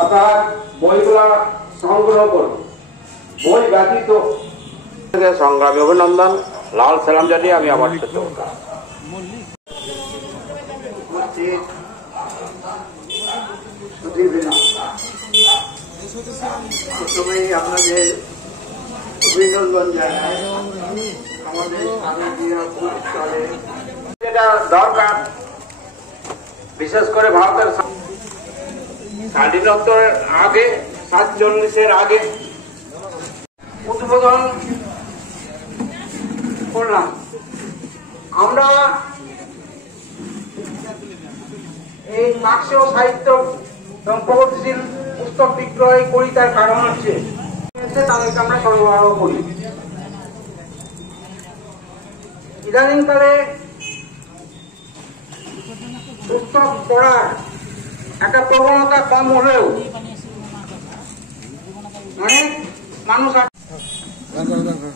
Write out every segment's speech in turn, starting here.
আপনার বইগুলা সংগ্রহ করুন। বই ব্যতীত সংগ্রামী অভিনন্দন, লাল সালাম জানিয়ে আমি আমার প্রথমেই আপনাদের অভিনন্দন জানাই। আমাদের যেটা দরকার, বিশেষ করে ভারতের স্বাধীনতার আগে 47-এর আগে উদ্বোধন করলাম। আমরা এই মার্ক্সীয় সাহিত্য এবং প্রগতিশীল পুস্তক বিক্রয় করি, তার কারণ হচ্ছে তাদেরকে আমরা সরবরাহ করি। ইদানিংকালে পুস্তক পড়ার একটা প্রবণতা কম হলেও অনেক মানুষ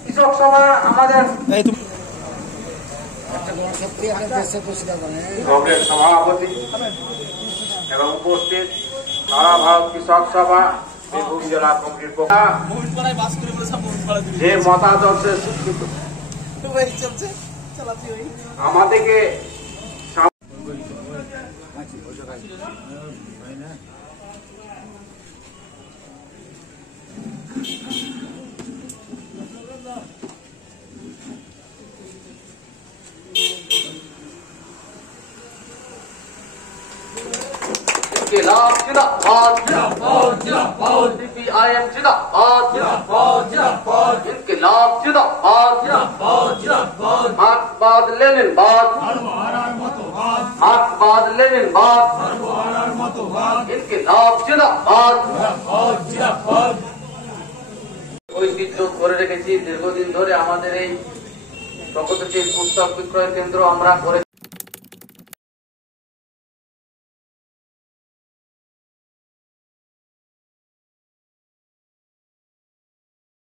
কৃষক সভা আমাদের সভাপতি এবং উপস্থিত সারা ভারত কৃষক সভা বীরভূম জেলা কমিটির পক্ষ যে মতাদর্শে শিক্ষিত আমাদেরকে इनकलाब जिंदाबाद जिंदाबाद जिंदाबाद सीपीआईएम जिंदाबाद जिंदाबाद जिंदाबाद इनकलाब जिंदाबाद जिंदाबाद जिंदाबाद मार्क्सवाद लेनिनवाद मार्क्सवाद लेनिनवाद इनकलाब जिंदाबाद जिंदाबाद जिंदाबाद। ঐতিহ্য ধরে রেখেছি দীর্ঘদিন ধরে আমাদের এই প্রগতিশীল পুস্তক বিক্রয় কেন্দ্র আমরা করে